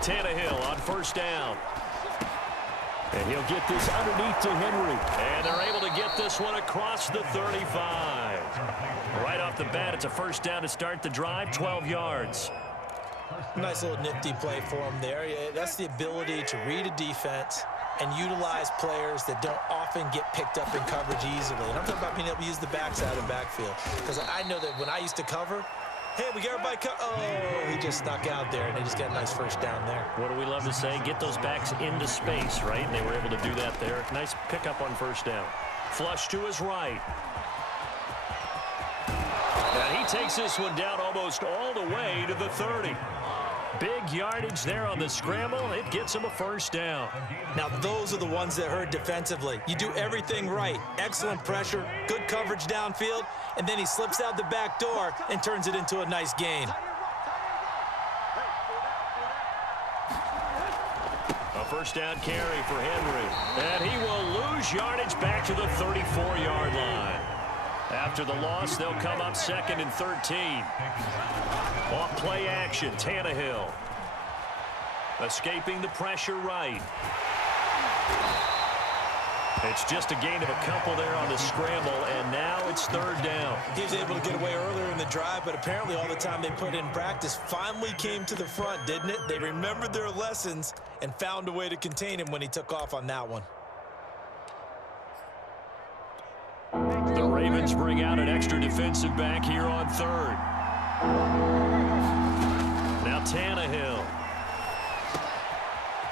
Tannehill on first down. And he'll get this underneath to Henry. And they're able to get this one across the 35. Right off the bat, it's a first down to start the drive, 12 yards. Nice little nifty play for him there. Yeah, that's the ability to read a defense and utilize players that don't often get picked up in coverage easily. And I'm talking about being able to use the backside and backfield. Because I know that when I used to cover, hey, we got everybody oh, he just snuck out there, and they just got a nice first down there. What do we love to say? Get those backs into space, right? And they were able to do that there. Nice pickup on first down. Flush to his right. And he takes this one down almost all the way to the 30. Big yardage there on the scramble. It gets him a first down. Now, those are the ones that hurt defensively. You do everything right. Excellent pressure, good coverage downfield, and then he slips out the back door and turns it into a nice gain. A first down carry for Henry. And he will lose yardage back to the 34-yard line. After the loss, they'll come up 2nd and 13. Off play action, Tannehill. Escaping the pressure right. It's just a gain of a couple there on the scramble, and now it's 3rd down. He was able to get away earlier in the drive, but apparently all the time they put in practice finally came to the front, didn't it? They remembered their lessons and found a way to contain him when he took off on that one. The Ravens bring out an extra defensive back here on 3rd. Now Tannehill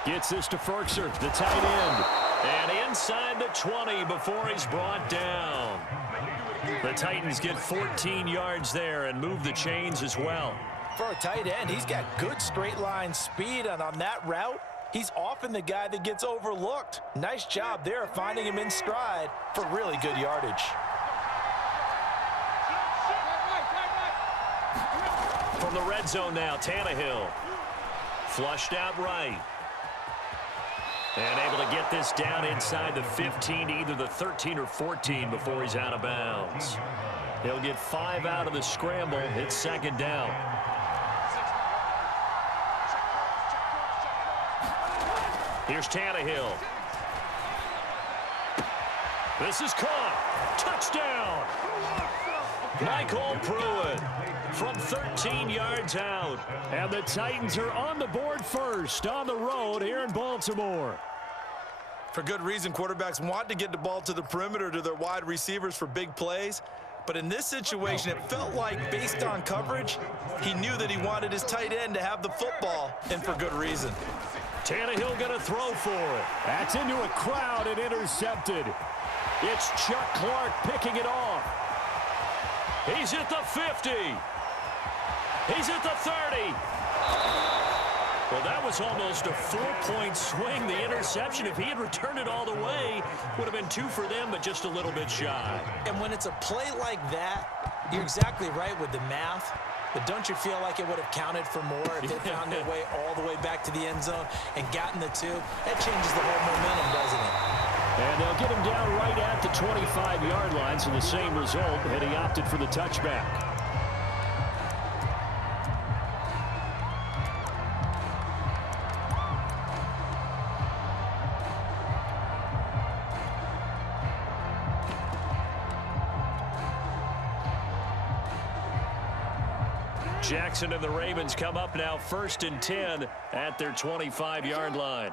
gets this to Ferkser, the tight end. And inside the 20 before he's brought down. The Titans get 14 yards there and move the chains as well. For a tight end, he's got good straight line speed, and on that route, he's often the guy that gets overlooked. Nice job there finding him in stride for really good yardage. From the red zone now, Tannehill. Flushed out right. And able to get this down inside the 15 to either the 13 or 14 before he's out of bounds. He'll get 5 out of the scramble. It's 2nd down. Here's Tannehill. This is caught. Touchdown. Michael Pruitt from 13 yards out. And the Titans are on the board first on the road here in Baltimore. For good reason, quarterbacks want to get the ball to the perimeter to their wide receivers for big plays. But in this situation, it felt like, based on coverage, he knew that he wanted his tight end to have the football, and for good reason. Tannehill going to throw for it. That's into a crowd and intercepted. It's Chuck Clark picking it off. He's at the 50. He's at the 30. Well, that was almost a 4-point swing. The interception, if he had returned it all the way, would have been 2 for them, but just a little bit shy. And when it's a play like that, you're exactly right with the math. But don't you feel like it would have counted for more if they found their way all the way back to the end zone and gotten the 2? That changes the whole momentum, doesn't it? And they'll get him down right at the 25-yard line, so the same result, and he opted for the touchback. Jackson and the Ravens come up now 1st and 10 at their 25-yard line.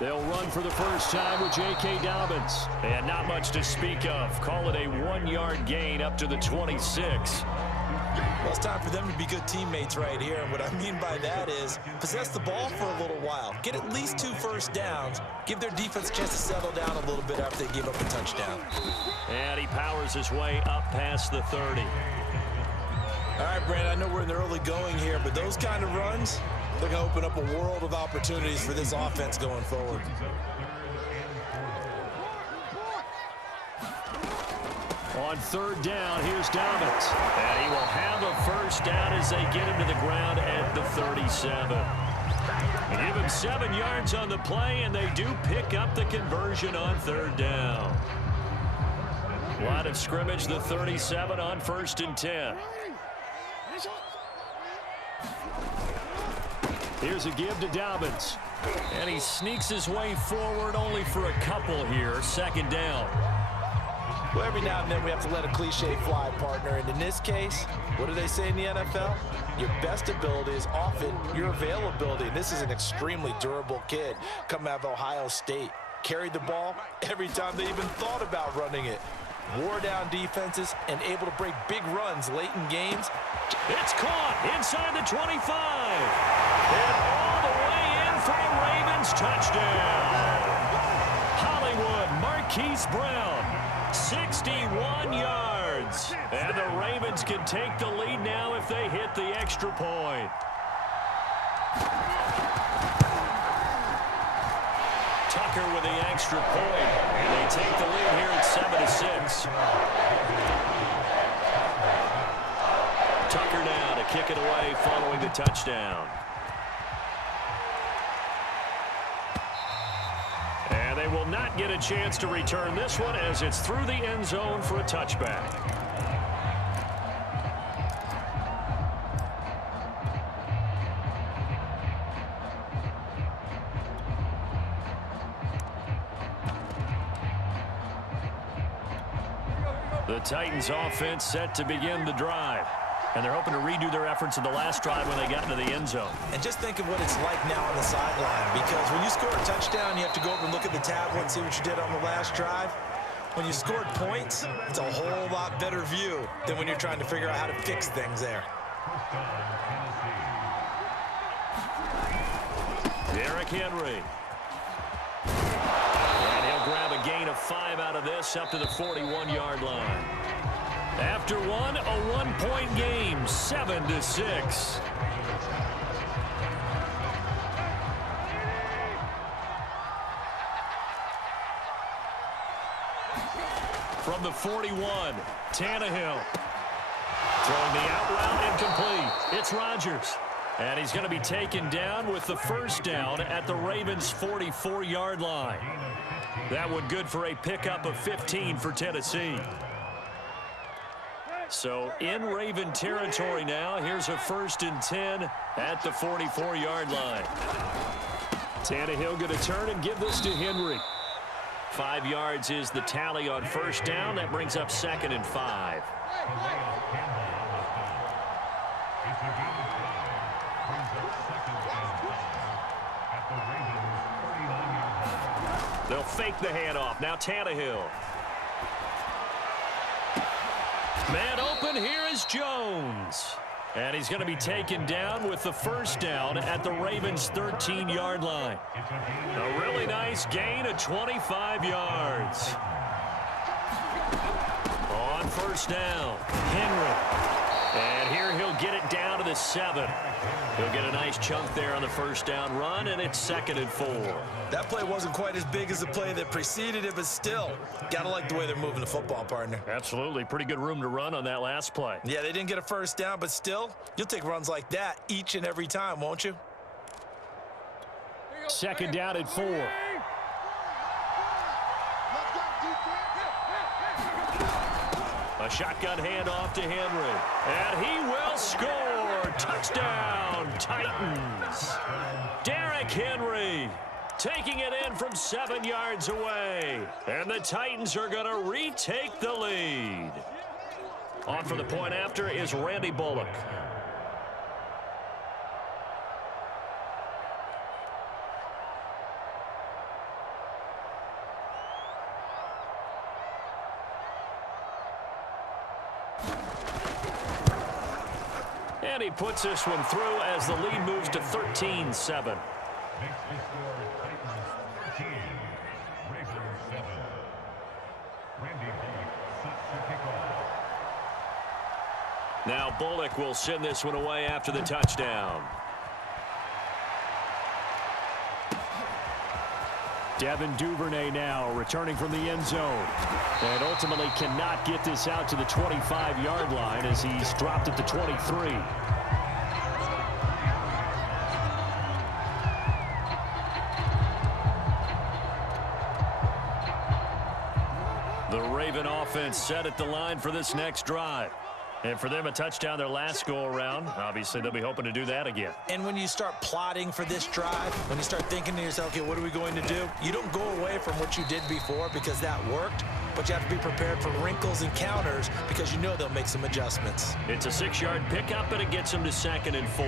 They'll run for the first time with J.K. Dobbins. And not much to speak of. Call it a 1-yard gain up to the 26. Well, it's time for them to be good teammates right here. And what I mean by that is possess the ball for a little while. Get at least 2 first downs. Give their defense a chance to settle down a little bit after they give up a touchdown. And he powers his way up past the 30. All right, Brandon, I know we're in the early going here, but those kind of runs, they're going to open up a world of opportunities for this offense going forward. On 3rd down, here's Dobbins. And he will have a first down as they get him to the ground at the 37. Give him 7 yards on the play, and they do pick up the conversion on 3rd down. Line of scrimmage, the 37 on 1st and 10. Here's a give to Dobbins. And he sneaks his way forward only for a couple here. Second down. Well, every now and then we have to let a cliche fly, partner. And in this case, what do they say in the NFL? Your best ability is often your availability. And this is an extremely durable kid coming out of Ohio State. Carried the ball every time they even thought about running it. Wore down defenses and able to break big runs late in games. It's caught inside the 25. And all the way in for a Ravens touchdown. Hollywood Marquise Brown, 61 yards. And the Ravens can take the lead now if they hit the extra point. Tucker with the extra point. And they take the lead here at 7-6. Tucker now to kick it away following the touchdown. And they will not get a chance to return this one as it's through the end zone for a touchback. The Titans offense set to begin the drive. And they're hoping to redo their efforts in the last drive when they got into the end zone. And just think of what it's like now on the sideline, because when you score a touchdown, you have to go over and look at the tablet and see what you did on the last drive. When you scored points, it's a whole lot better view than when you're trying to figure out how to fix things there. Derrick Henry. And he'll grab a gain of 5 out of this up to the 41-yard line. After one, a one-point game, 7-6. From the 41, Tannehill. Throwing the out route incomplete. It's Rodgers. And he's going to be taken down with the first down at the Ravens' 44-yard line. That one good for a pickup of 15 for Tennessee. So in Raven territory now. Here's a 1st and 10 at the 44-yard line. Tannehill going to turn and give this to Henry. 5 yards is the tally on first down. That brings up 2nd and 5. They'll fake the handoff. Now Tannehill. Man open, here is Jones. And he's going to be taken down with the first down at the Ravens' 13-yard line. A really nice gain of 25 yards. On first down, Henry. And here he'll get it down to the 7. He'll get a nice chunk there on the first down run, and it's 2nd and 4. That play wasn't quite as big as the play that preceded it, but still, gotta like the way they're moving the football, partner. Absolutely. Pretty good room to run on that last play. Yeah, they didn't get a first down, but still, you'll take runs like that each and every time, won't you? 2nd down and 4. A shotgun handoff to Henry. And he will score. Touchdown, Titans. Derrick Henry taking it in from 7 yards away. And the Titans are going to retake the lead. On for the point after is Randy Bullock. And he puts this one through as the lead moves to 13-7. Now Bullock will send this one away after the touchdown. Devin Duvernay now returning from the end zone. And ultimately cannot get this out to the 25-yard line as he's dropped at the 23. The Raven offense set at the line for this next drive. And for them, a touchdown their last go-around. Obviously, they'll be hoping to do that again. And when you start plotting for this drive, when you start thinking to yourself, okay, what are we going to do? You don't go away from what you did before because that worked, but you have to be prepared for wrinkles and counters because you know they'll make some adjustments. It's a 6-yard pickup, and it gets them to 2nd and 4.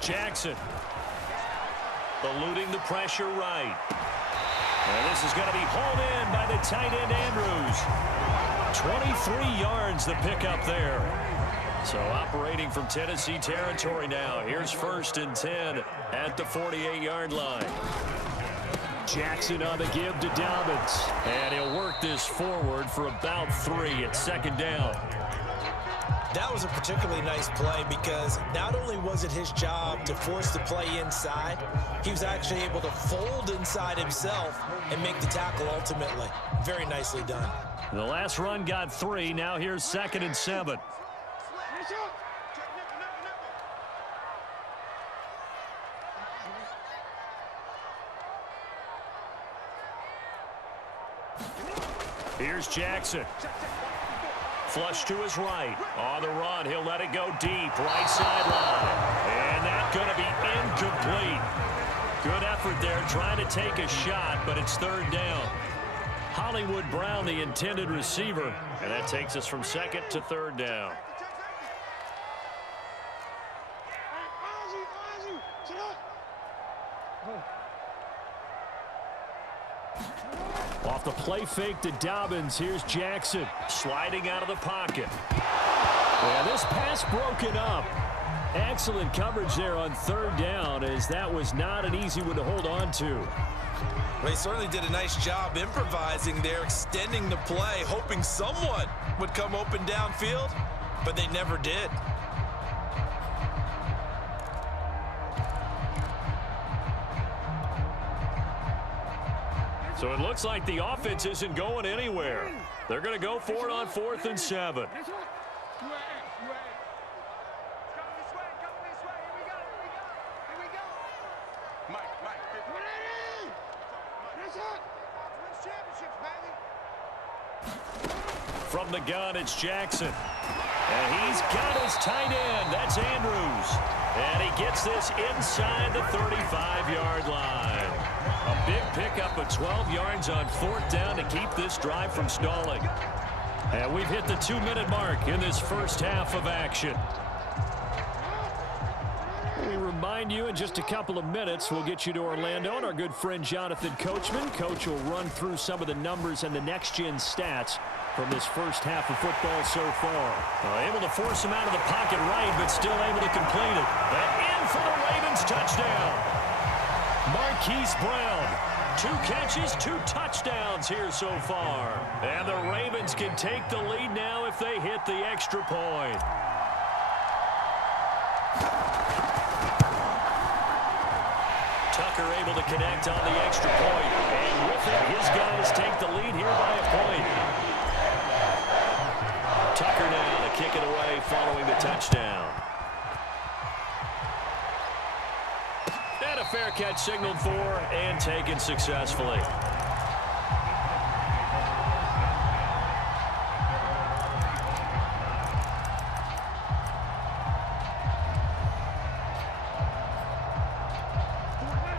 Jackson eluding the pressure right. And this is going to be hauled in by the tight end Andrews. 23 yards the pickup there. So operating from Tennessee territory now. Here's 1st and 10 at the 48-yard line. Jackson on the give to Dobbins. And he'll work this forward for about 3 at 2nd down. That was a particularly nice play because not only was it his job to force the play inside, he was actually able to fold inside himself and make the tackle ultimately. Very nicely done. The last run got 3. Now here's 2nd and 7. Here's Jackson. Flush to his right. On the run, he'll let it go deep. Right sideline. And that's going to be incomplete. Good effort there trying to take a shot, but it's 3rd down. Hollywood Brown, the intended receiver. And that takes us from 2nd to 3rd down. Off the play fake to Dobbins. Here's Jackson sliding out of the pocket. Yeah, this pass broken up. Excellent coverage there on 3rd down, as that was not an easy one to hold on to. Well, he certainly did a nice job improvising there, extending the play, hoping someone would come open downfield, but they never did. So it looks like the offense isn't going anywhere. They're going to go for it on 4th and 7. From the gun, it's Jackson. And he's got his tight end. That's Andrews. And he gets this inside the 35-yard line. A big pickup of 12 yards on 4th down to keep this drive from stalling. And we've hit the 2-minute mark in this first half of action. We remind you in just a couple of minutes, we'll get you to Orlando and our good friend Jonathan Coachman. Coach will run through some of the numbers and the next-gen stats from this first half of football so far. Able to force him out of the pocket right, but still able to complete it. And in for the Ravens touchdown. Marquise Brown, 2 catches, 2 touchdowns here so far. And the Ravens can take the lead now if they hit the extra point. Tucker able to connect on the extra point. And with it, his guys take the lead here by a point. Tucker now to kick it away following the touchdown. And a fair catch signaled for and taken successfully.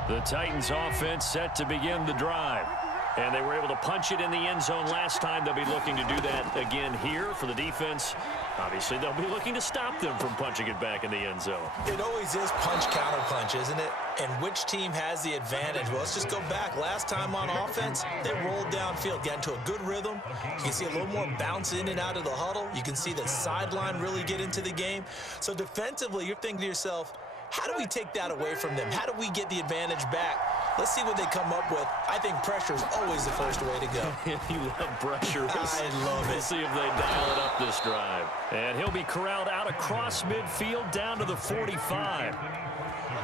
The Titans offense set to begin the drive. And they were able to punch it in the end zone last time. They'll be looking to do that again here for the defense. Obviously, they'll be looking to stop them from punching it back in the end zone. It always is punch-counter-punch, isn't it? And which team has the advantage? Well, let's just go back. Last time on offense, they rolled downfield, got into a good rhythm. You can see a little more bounce in and out of the huddle. You can see the sideline really get into the game. So defensively, you're thinking to yourself, how do we take that away from them? How do we get the advantage back? Let's see what they come up with. I think pressure is always the first way to go. You love pressure. I love it. We'll see if they dial it up this drive. And he'll be corralled out across midfield down to the 45.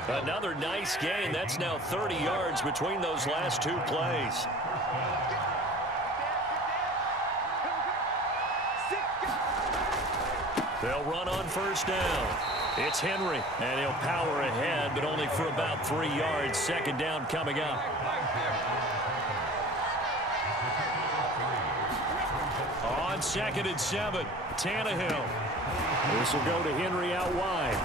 Another nice gain. That's now 30 yards between those last 2 plays. They'll run on first down. It's Henry, and he'll power ahead, but only for about 3 yards. Second down coming up. On 2nd and 7, Tannehill. This will go to Henry out wide.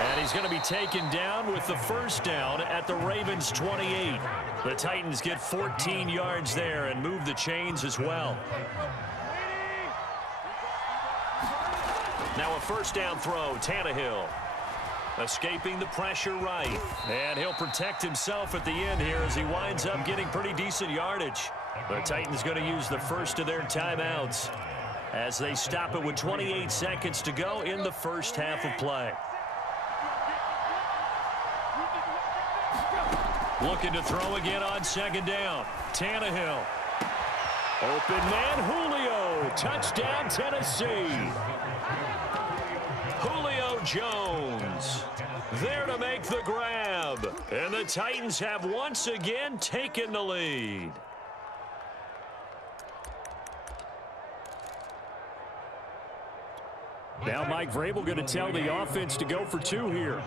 And he's going to be taken down with the first down at the Ravens' 28. The Titans get 14 yards there and move the chains as well. Now a first down throw, Tannehill. Escaping the pressure right. And he'll protect himself at the end here as he winds up getting pretty decent yardage. The Titans going to use the first of their timeouts as they stop it with 28 seconds to go in the first half of play. Looking to throw again on second down. Tannehill. Open man, Julio. Touchdown, Tennessee. Julio Jones there to make the grab. And the Titans have once again taken the lead. Now Mike Vrabel going to tell the offense to go for 2 here.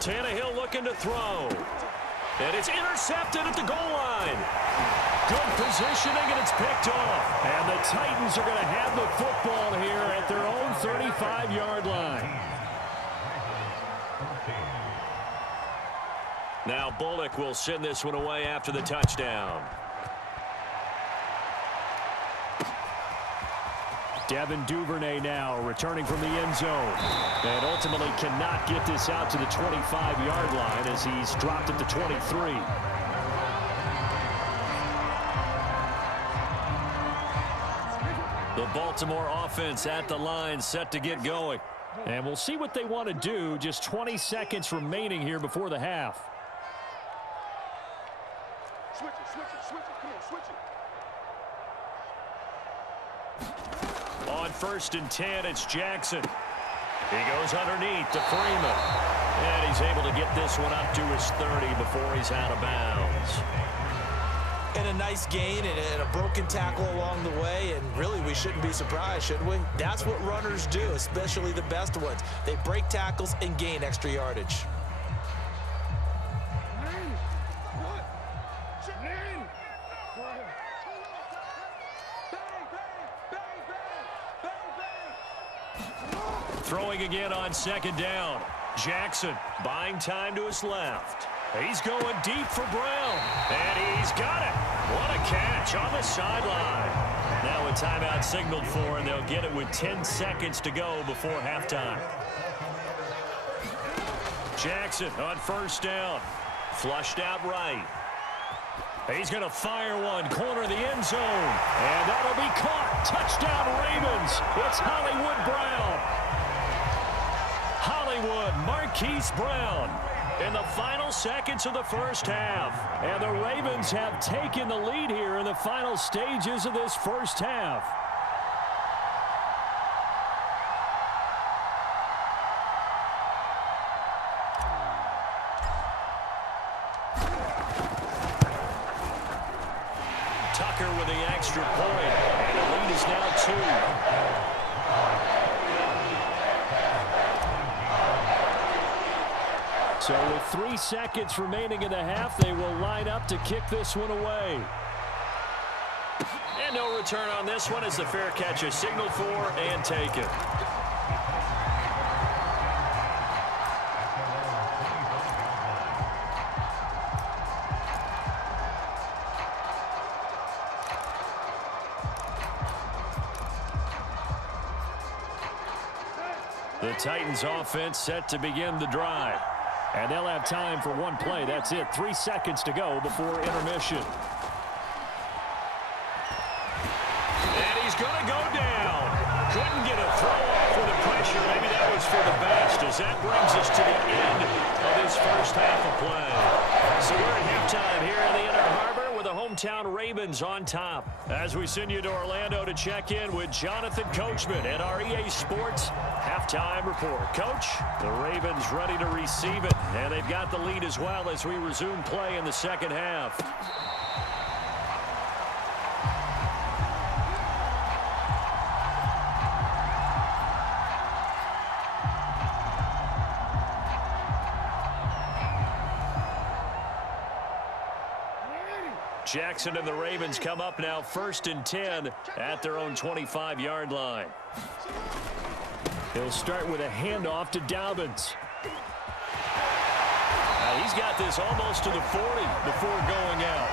Tannehill looking to throw. And it's intercepted at the goal line. Good positioning, and it's picked off. And the Titans are going to have the football here at their own 35-yard line. Now Bullock will send this one away after the touchdown. Devin Duvernay now returning from the end zone. And ultimately cannot get this out to the 25-yard line as he's dropped at the 23. The Baltimore offense at the line set to get going. And we'll see what they want to do. Just 20 seconds remaining here before the half. Switch it, switch it, switch it. Come on, switch it. On 1st and 10, it's Jackson. He goes underneath to Freeman. And he's able to get this one up to his 30 before he's out of bounds. And a nice gain and a broken tackle along the way, and really we shouldn't be surprised, should we? That's what runners do, especially the best ones. They break tackles and gain extra yardage. Throwing again on 2nd down. Jackson buying time to his left. He's going deep for Brown. And he's got it. What a catch on the sideline. Now a timeout signaled for, and they'll get it with 10 seconds to go before halftime. Jackson on 1st down. Flushed out right. He's going to fire one, corner of the end zone. And that'll be caught. Touchdown Ravens. It's Hollywood Brown. Hollywood Marquise Brown in the final seconds of the first half. And the Ravens have taken the lead here in the final stages of this first half. Tucker with the extra point. And the lead is now 2. So with 3 seconds remaining in the half, they will line up to kick this one away. And no return on this one as the fair catch is signaled for and taken. The Titans offense set to begin the drive. And they'll have time for one play. That's it. 3 seconds to go before intermission. And he's going to go down. Couldn't get a throw off with the pressure. Maybe that was for the best, as that brings us to the end of this first half of play. So we're at halftime here in the Inner Harbor with the hometown Ravens on top. As we send you to Orlando to check in with Jonathan Coachman at our EA Sports halftime report. Coach, the Ravens ready to receive it, and they've got the lead as well as we resume play in the second half. Jackson and the Ravens come up now 1st and 10 at their own 25-yard line. He'll start with a handoff to Dobbins. He's got this almost to the 40 before going out.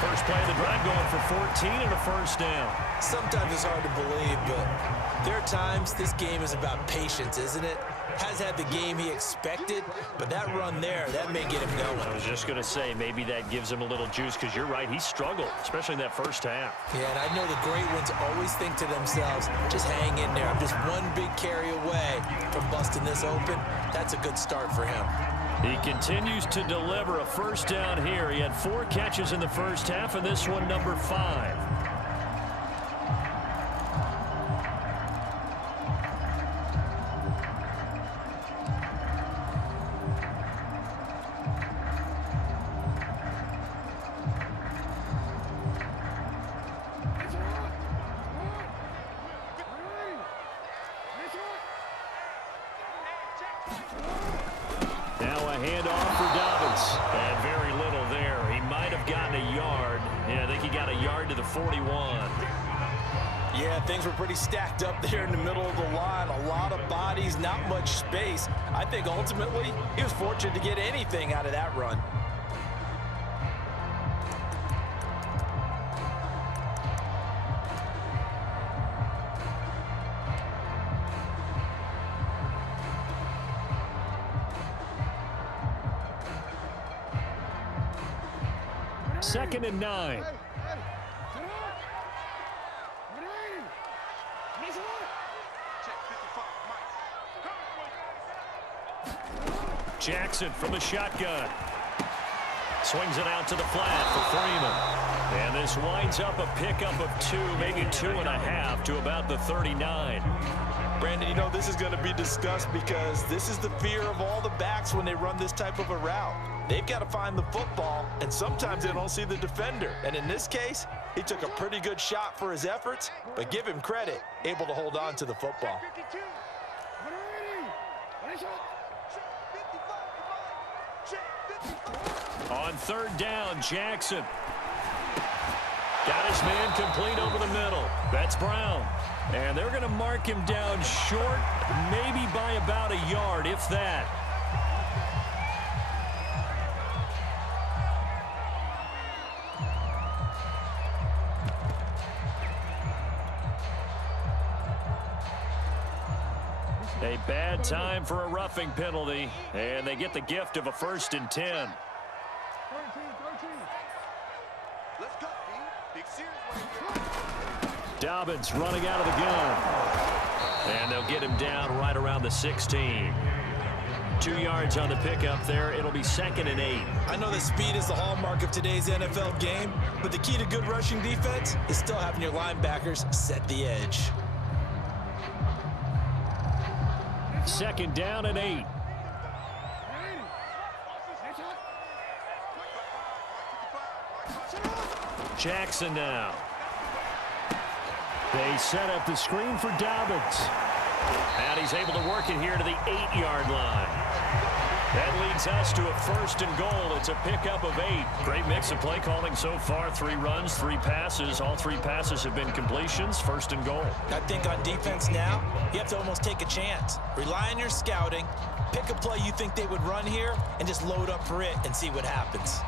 First play of the drive going for 14 and a first down. Sometimes it's hard to believe, but there are times this game is about patience, isn't it? Has had the game he expected, but that run there, that may get him going. I was just going to say, maybe that gives him a little juice, because you're right, he struggled, especially in that first half. Yeah, and I know the great ones always think to themselves, just hang in there. I'm just one big carry away from busting this open. That's a good start for him. He continues to deliver a first down here. He had 4 catches in the first half, and this one number 5. Handoff for Dobbins. And very little there. He might have gotten a yard. Yeah, I think he got a yard to the 41. Yeah, things were pretty stacked up there in the middle of the line. A lot of bodies, not much space. I think ultimately he was fortunate to get anything out of that run. Second and 9. Jackson from the shotgun. Swings it out to the flat for Freeman. And this winds up a pickup of 2, maybe 2.5 to about the 39. Brandon, you know, this is going to be discussed because this is the fear of all the backs when they run this type of a route. They've got to find the football, and sometimes they don't see the defender. And in this case, he took a pretty good shot for his efforts, but give him credit, able to hold on to the football. On 3rd down, Jackson. Got his man complete over the middle. That's Brown. And they're going to mark him down short, maybe by about a yard, if that. A bad time for a roughing penalty, and they get the gift of a 1st and 10. Dobbins running out of the gun. And they'll get him down right around the 16. 2 yards on the pickup there. It'll be 2nd and 8. I know that speed is the hallmark of today's NFL game, but the key to good rushing defense is still having your linebackers set the edge. 2nd down and 8. Jackson now. They set up the screen for Dobbins. And he's able to work it here to the 8-yard line. That leads us to a 1st and goal. It's a pickup of 8. Great mix of play calling so far. 3 runs, 3 passes. All 3 passes have been completions. 1st and goal. I think on defense now, you have to almost take a chance. Rely on your scouting. Pick a play you think they would run here and just load up for it and see what happens.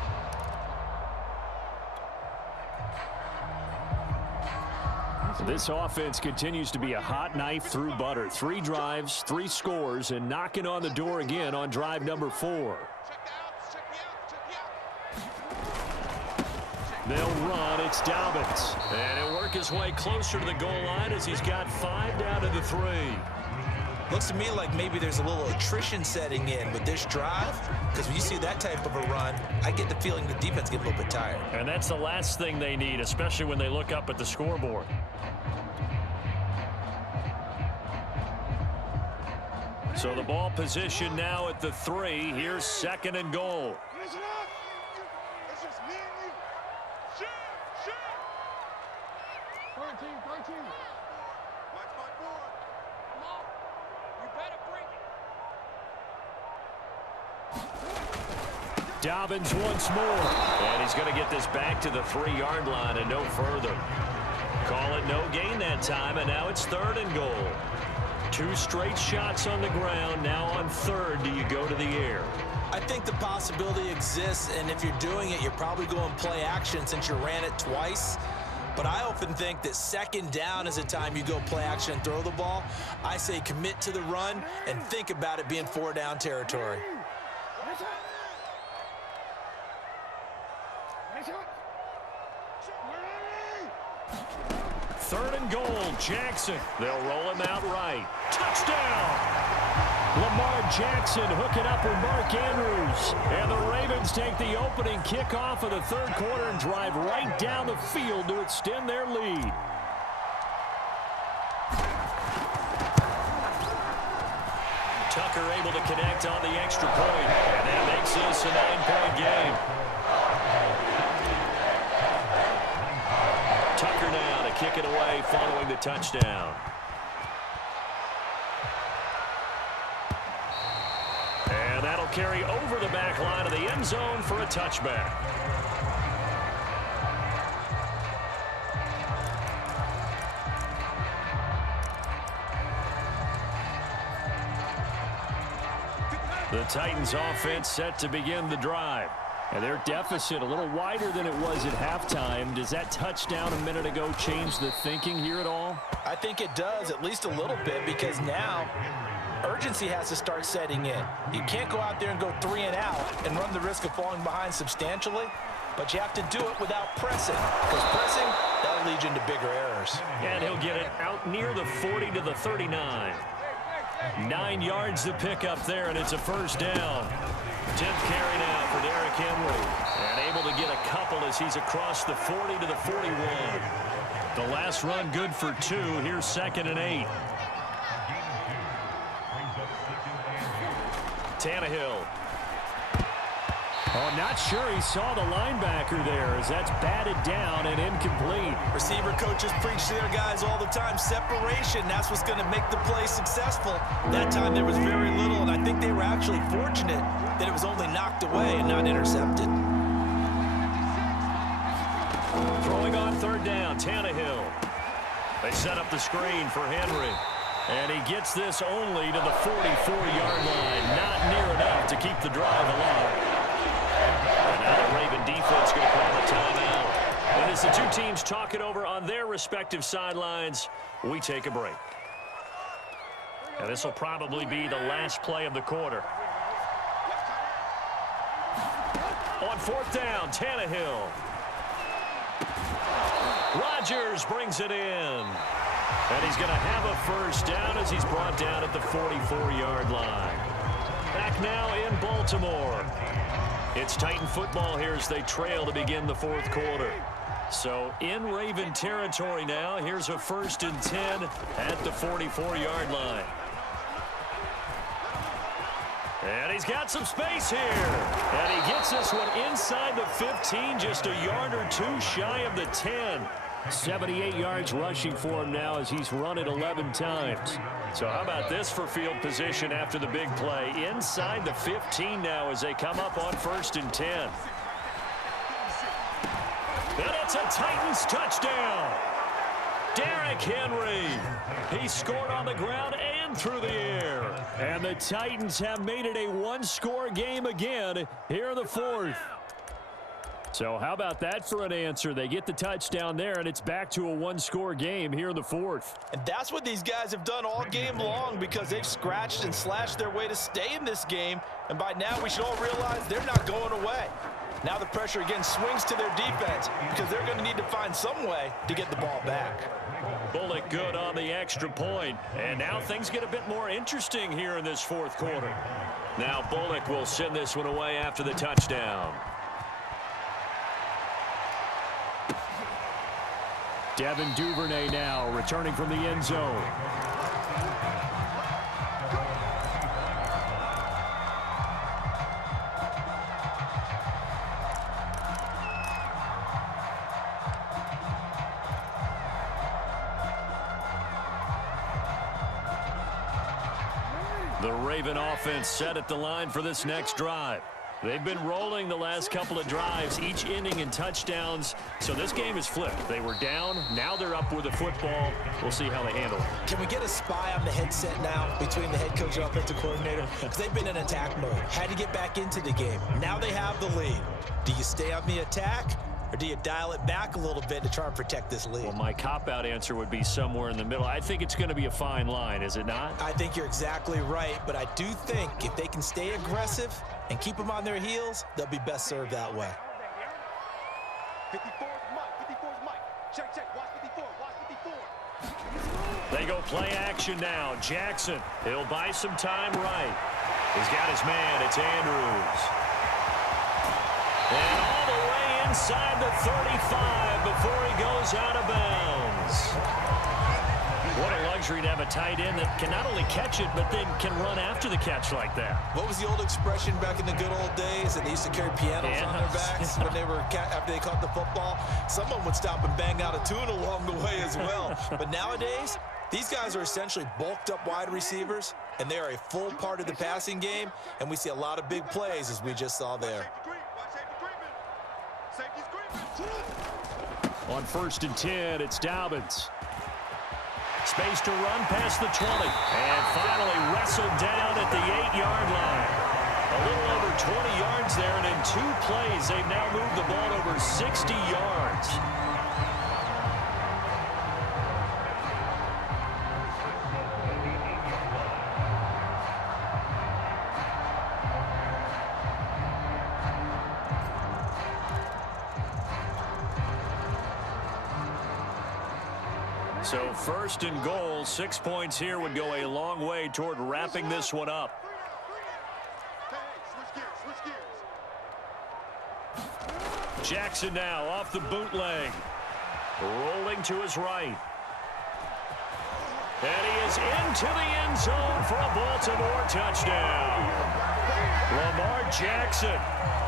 This offense continues to be a hot knife through butter. 3 drives, 3 scores, and knocking on the door again on drive number 4. They'll run. It's Dobbins. And he'll work his way closer to the goal line as he's got 5 down to the 3. Looks to me like maybe there's a little attrition setting in with this drive, because when you see that type of a run, I get the feeling the defense gets a little bit tired. And that's the last thing they need, especially when they look up at the scoreboard. So the ball position now at the 3. Here's 2nd and goal. Dobbins once more. And he's going to get this back to the 3-yard line and no further. Call it no gain that time, and now it's 3rd and goal. 2 straight shots on the ground. Now on 3rd, do you go to the air? I think the possibility exists, and if you're doing it, you're probably going play action since you ran it twice. But I often think that 2nd down is the time you go play action and throw the ball. I say commit to the run and think about it being 4-down territory. 3rd and goal, Jackson. They'll roll him out right. Touchdown! Lamar Jackson hooking up with Mark Andrews. And the Ravens take the opening kickoff of the 3rd quarter and drive right down the field to extend their lead. Tucker able to connect on the extra point, and that makes this a 9-point game. Tucker now to kick it away following the touchdown. And that'll carry over the back line of the end zone for a touchback. The Titans offense set to begin the drive. And their deficit a little wider than it was at halftime. Does that touchdown a minute ago change the thinking here at all? I think it does, at least a little bit, because now urgency has to start setting in. You can't go out there and go 3 and out and run the risk of falling behind substantially, but you have to do it without pressing, because pressing, that'll lead you into bigger errors. And he'll get it out near the 40 to the 39. 9 yards to pick up there, and it's a 1st down. 10th carry now for Derrick Henry. And able to get a couple as he's across the 40 to the 41. The last run good for 2. Here's 2nd and 8. Tannehill. Oh, not sure he saw the linebacker there as that's batted down and incomplete. Receiver coaches preach to their guys all the time. Separation, that's what's going to make the play successful. That time there was very little, and I think they were actually fortunate that it was only knocked away and not intercepted. Throwing on 3rd down, Tannehill. They set up the screen for Henry. And he gets this only to the 44-yard line. Not near enough to keep the drive alive. And now the Raven defense going to call a timeout. And as the 2 teams talk it over on their respective sidelines, we take a break. And this will probably be the last play of the quarter. On 4th down, Tannehill. Rodgers brings it in. And he's going to have a 1st down as he's brought down at the 44-yard line. Back now in Baltimore. It's Titan football here as they trail to begin the 4th quarter. So in Raven territory now. Here's a 1st and 10 at the 44-yard line. And he's got some space here. And he gets this one inside the 15, just a yard or 2 shy of the 10. 78 yards rushing for him now as he's run it 11 times. So how about this for field position after the big play? Inside the 15 now as they come up on 1st and 10. And it's a Titans touchdown. Derrick Henry. He scored on the ground and through the air. And the Titans have made it a 1-score game again here in the 4th. So how about that for an answer? They get the touchdown there, and it's back to a 1-score game here in the 4th. And that's what these guys have done all game long because they've scratched and slashed their way to stay in this game. And by now, we should all realize they're not going away. Now the pressure again swings to their defense because they're going to need to find some way to get the ball back. Bullock good on the extra point. And now things get a bit more interesting here in this 4th quarter. Now Bullock will send this one away after the touchdown. Devin Duvernay now returning from the end zone. The Raven offense set at the line for this next drive. They've been rolling the last couple of drives, each inning in touchdowns. So this game is flipped. They were down. Now they're up with the football. We'll see how they handle it. Can we get a spy on the headset now between the head coach and offensive coordinator? Because they've been in attack mode. Had to get back into the game. Now they have the lead. Do you stay on the attack, or do you dial it back a little bit to try and protect this lead? Well, my cop-out answer would be somewhere in the middle. I think it's going to be a fine line, is it not? I think you're exactly right, but I do think if they can stay aggressive and keep them on their heels, they'll be best served that way. 54's Mike. 54's Mike. Check, check. Watch 54. Watch 54. They go play action now. Jackson, he'll buy some time right. He's got his man. It's Andrews. And all the way inside the 35 before he goes out of bounds. What a luxury to have a tight end that can not only catch it, but then can run after the catch like that. What was the old expression back in the good old days? And they used to carry pianos on their backs when they were after they caught the football. Someone would stop and bang out a tune along the way as well. But nowadays, these guys are essentially bulked up wide receivers, and they are a full part of the passing game, and we see a lot of big plays as we just saw there. On 1st and 10, it's Dobbins. Space to run past the 20. And finally wrestled down at the 8-yard line. A little over 20 yards there, and in 2 plays, they've now moved the ball over 60 yards. So 1st and goal, 6 points here would go a long way toward wrapping this one up. Jackson now off the bootleg. Rolling to his right. And he is into the end zone for a Baltimore touchdown. Lamar Jackson,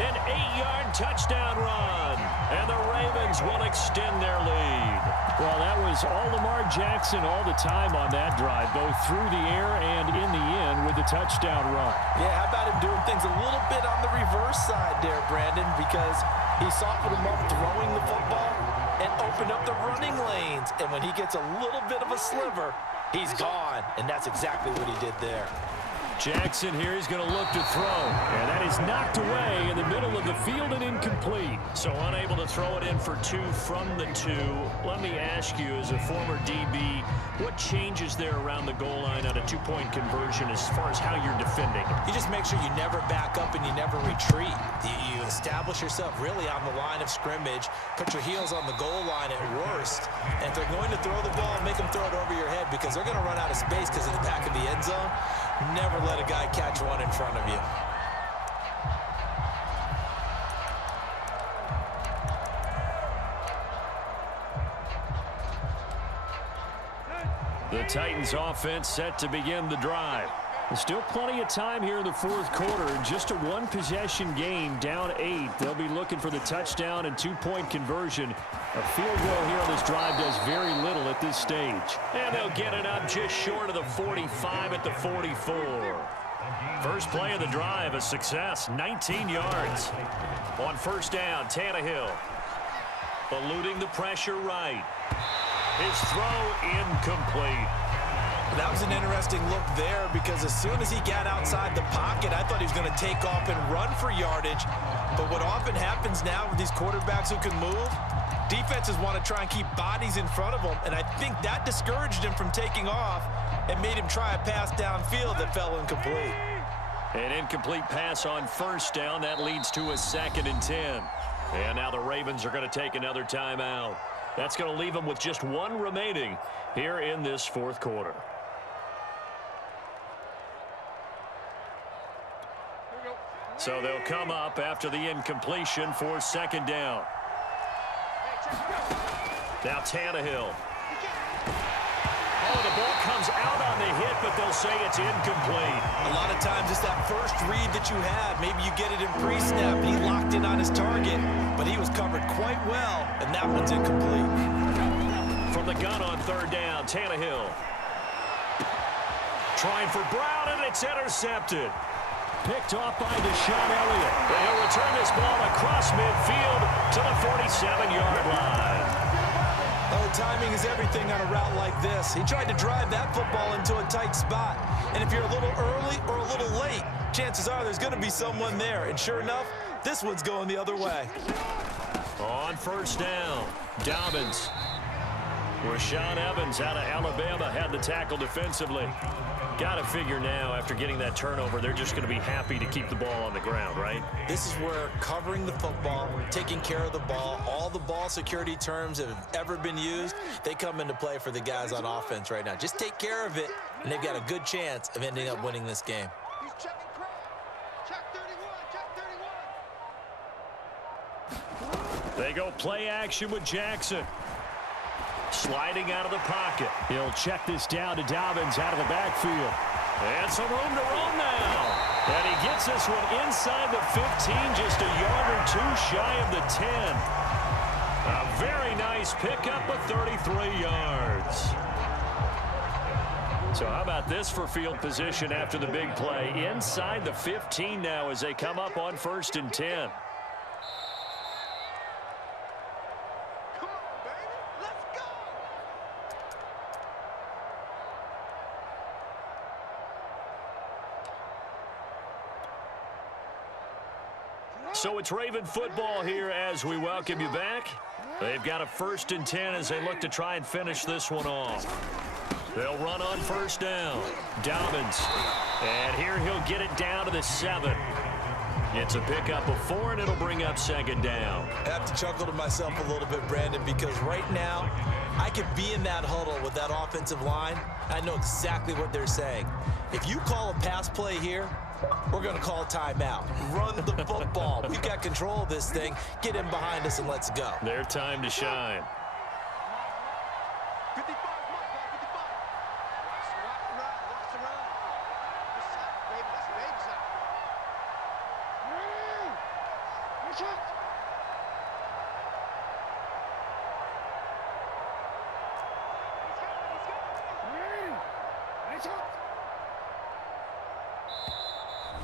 an 8-yard touchdown run. And the Ravens will extend their lead. Well, that was all Lamar Jackson all the time on that drive, both through the air and in the end with the touchdown run. Yeah, how about him doing things a little bit on the reverse side there, Brandon, because he softened him up throwing the football and opened up the running lanes. And when he gets a little bit of a sliver, he's gone. And that's exactly what he did there. Jackson here is going to look to throw. And that is knocked away in the middle of the field and incomplete. So unable to throw it in for 2 from the 2. Let me ask you, as a former DB, what changes there around the goal line on a 2-point conversion as far as how you're defending? You just make sure you never back up and you never retreat. You establish yourself really on the line of scrimmage, put your heels on the goal line at worst, and if they're going to throw the ball, make them throw it over your head because they're going to run out of space because of the back of the end zone. Never let a guy catch one in front of you. The Titans offense set to begin the drive. There's still plenty of time here in the 4th quarter. Just a 1-possession game, down 8. They'll be looking for the touchdown and 2-point conversion. A field goal here on this drive does very little at this stage. And they'll get it up just short of the 45 at the 44. First play of the drive, a success, 19 yards. On 1st down, Tannehill eluding the pressure right. His throw incomplete. That was an interesting look there because as soon as he got outside the pocket, I thought he was going to take off and run for yardage. But what often happens now with these quarterbacks who can move, defenses want to try and keep bodies in front of them, and I think that discouraged him from taking off and made him try a pass downfield that fell incomplete. An incomplete pass on 1st down. That leads to a 2nd and 10. And now the Ravens are going to take another timeout. That's going to leave them with just 1 remaining here in this 4th quarter. So they'll come up after the incompletion for 2nd down. Now Tannehill. Oh, the ball comes out on the hit, but they'll say it's incomplete. A lot of times it's that first read that you have. Maybe you get it in pre-snap, and he locked in on his target, but he was covered quite well, and that one's incomplete. From the gun on 3rd down, Tannehill. Trying for Brown, and it's intercepted. picked off by Deshaun Elliott. He'll return this ball across midfield to the 47-yard line. Oh, timing is everything on a route like this. He tried to drive that football into a tight spot. And if you're a little early or a little late, chances are there's going to be someone there. And sure enough, this one's going the other way. On first down, Dobbins. Rashaan Evans out of Alabama had the tackle defensively. Got to figure now, after getting that turnover, they're just going to be happy to keep the ball on the ground, right? This is where covering the football, taking care of the ball, all the ball security terms that have ever been used, they come into play for the guys on offense right now. Just take care of it, and they've got a good chance of ending up winning this game. He's checking Krod. Check 31, check 31. They go play action with Jackson. Sliding out of the pocket. He'll check this down to Dobbins out of the backfield. And some room to run now. And he gets this one inside the 15, just a yard or two shy of the 10. A very nice pickup of 33 yards. So how about this for field position after the big play? Inside the 15 now as they come up on 1st and 10. So it's Raven football here as we welcome you back. They've got a 1st and 10 as they look to try and finish this one off. They'll run on 1st down. Dobbins. And here he'll get it down to the 7. It's a pickup of 4, and it'll bring up 2nd down. I have to chuckle to myself a little bit, Brandon, because right now I could be in that huddle with that offensive line. I know exactly what they're saying. If you call a pass play here, we're going to call a timeout. Run the football. We've got control of this thing. Get in behind us and let's go. Their time to shine. 55, come on, 55. Watch the run, watch the run. This side, baby, that's the baby side. Watch out.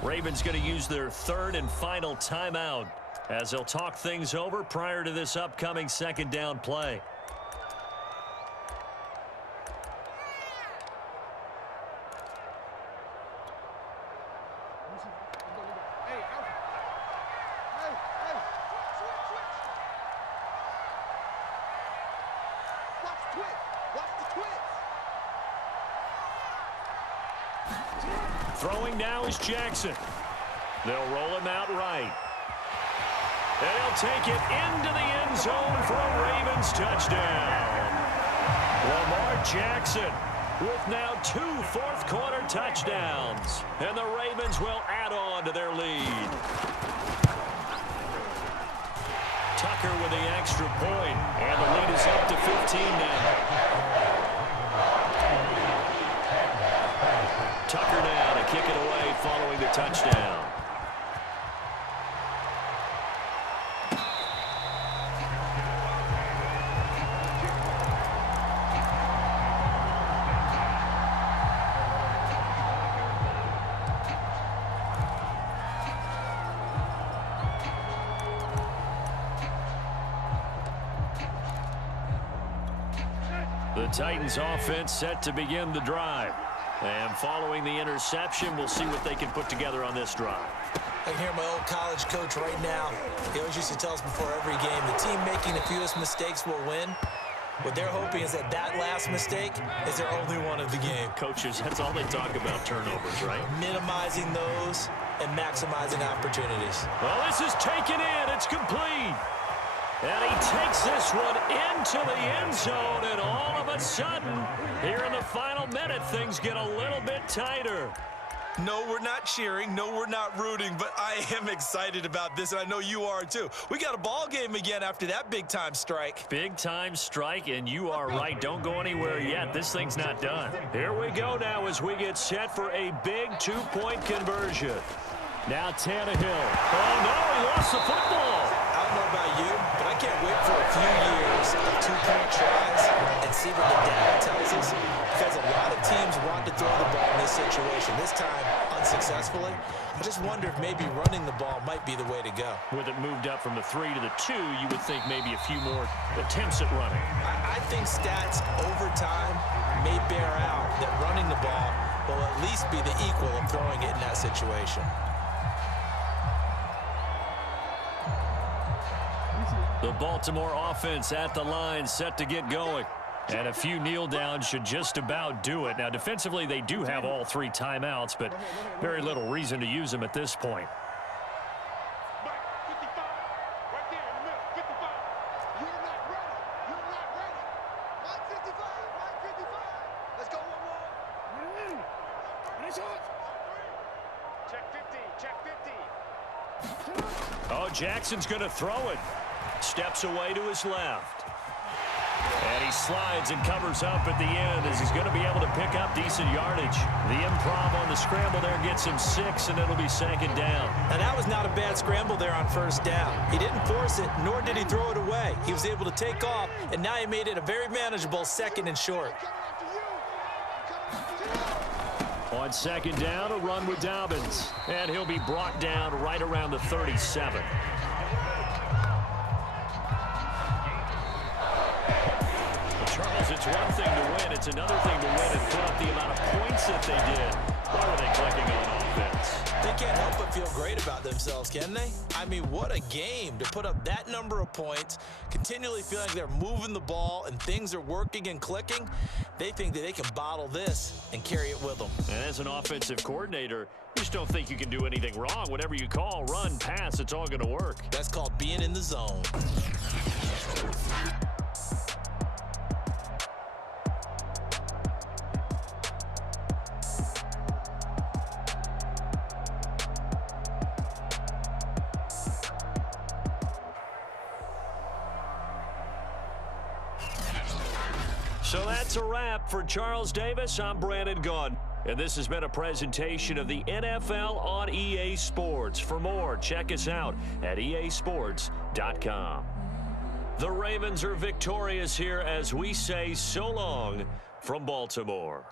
Ravens going to use their 3rd and final timeout as they'll talk things over prior to this upcoming 2nd down play. Throwing now is Jackson. They'll roll him out right. And he'll take it into the end zone for a Ravens touchdown. Lamar Jackson with now 2 fourth-quarter touchdowns. And the Ravens will add on to their lead. Tucker with the extra point. And the lead is up to 15 now. Tucker now to kick it away following the touchdown. The Titans offense set to begin the drive. And following the interception, we'll see what they can put together on this drive. I can hear my old college coach right now. He always used to tell us before every game, the team making the fewest mistakes will win. What they're hoping is that last mistake is their only one of the game. Coaches, that's all they talk about, turnovers, right? Minimizing those and maximizing opportunities. Well, this is taken in. It's complete. And he takes this one into the end zone, and all of a sudden, here in the final minute, things get a little bit tighter. No, we're not cheering. No, we're not rooting, but I am excited about this, and I know you are too. We got a ball game again after that big-time strike. Big-time strike, and you are right. Don't go anywhere yet. This thing's not done. Here we go now as we get set for a big 2-point conversion. Now Tannehill. Oh, no, he lost the football. I don't know about you, but I can't wait for a few years of 2-point tries and see what the data tells us, because a lot of teams want to throw the ball this situation, this time unsuccessfully. I just wonder if maybe running the ball might be the way to go. With it moved up from the 3 to the 2, you would think maybe a few more attempts at running. I think stats over time may bear out that running the ball will at least be the equal of throwing it in that situation. The Baltimore offense at the line, set to get going. And a few kneel downs should just about do it. Now, defensively, they do have all 3 timeouts, but very little reason to use them at this point. Oh, Jackson's going to throw it. Steps away to his left. And he slides and covers up at the end as he's going to be able to pick up decent yardage. The improv on the scramble there gets him 6, and it'll be 2nd down. Now, that was not a bad scramble there on 1st down. He didn't force it, nor did he throw it away. He was able to take off, and now he made it a very manageable 2nd and short. On 2nd down, a run with Dobbins. And he'll be brought down right around the 37. Charles, it's one thing to win. It's another thing to win and put up the amount of points that they did. Why were they clicking on offense? They can't help but feel great about themselves, can they? I mean, what a game to put up that number of points, continually feeling like they're moving the ball and things are working and clicking. They think that they can bottle this and carry it with them. And as an offensive coordinator, you just don't think you can do anything wrong. Whatever you call, run, pass, it's all going to work. That's called being in the zone. So that's a wrap for Charles Davis. I'm Brandon Gunn, and this has been a presentation of the NFL on EA Sports. For more, check us out at easports.com. The Ravens are victorious here as we say so long from Baltimore.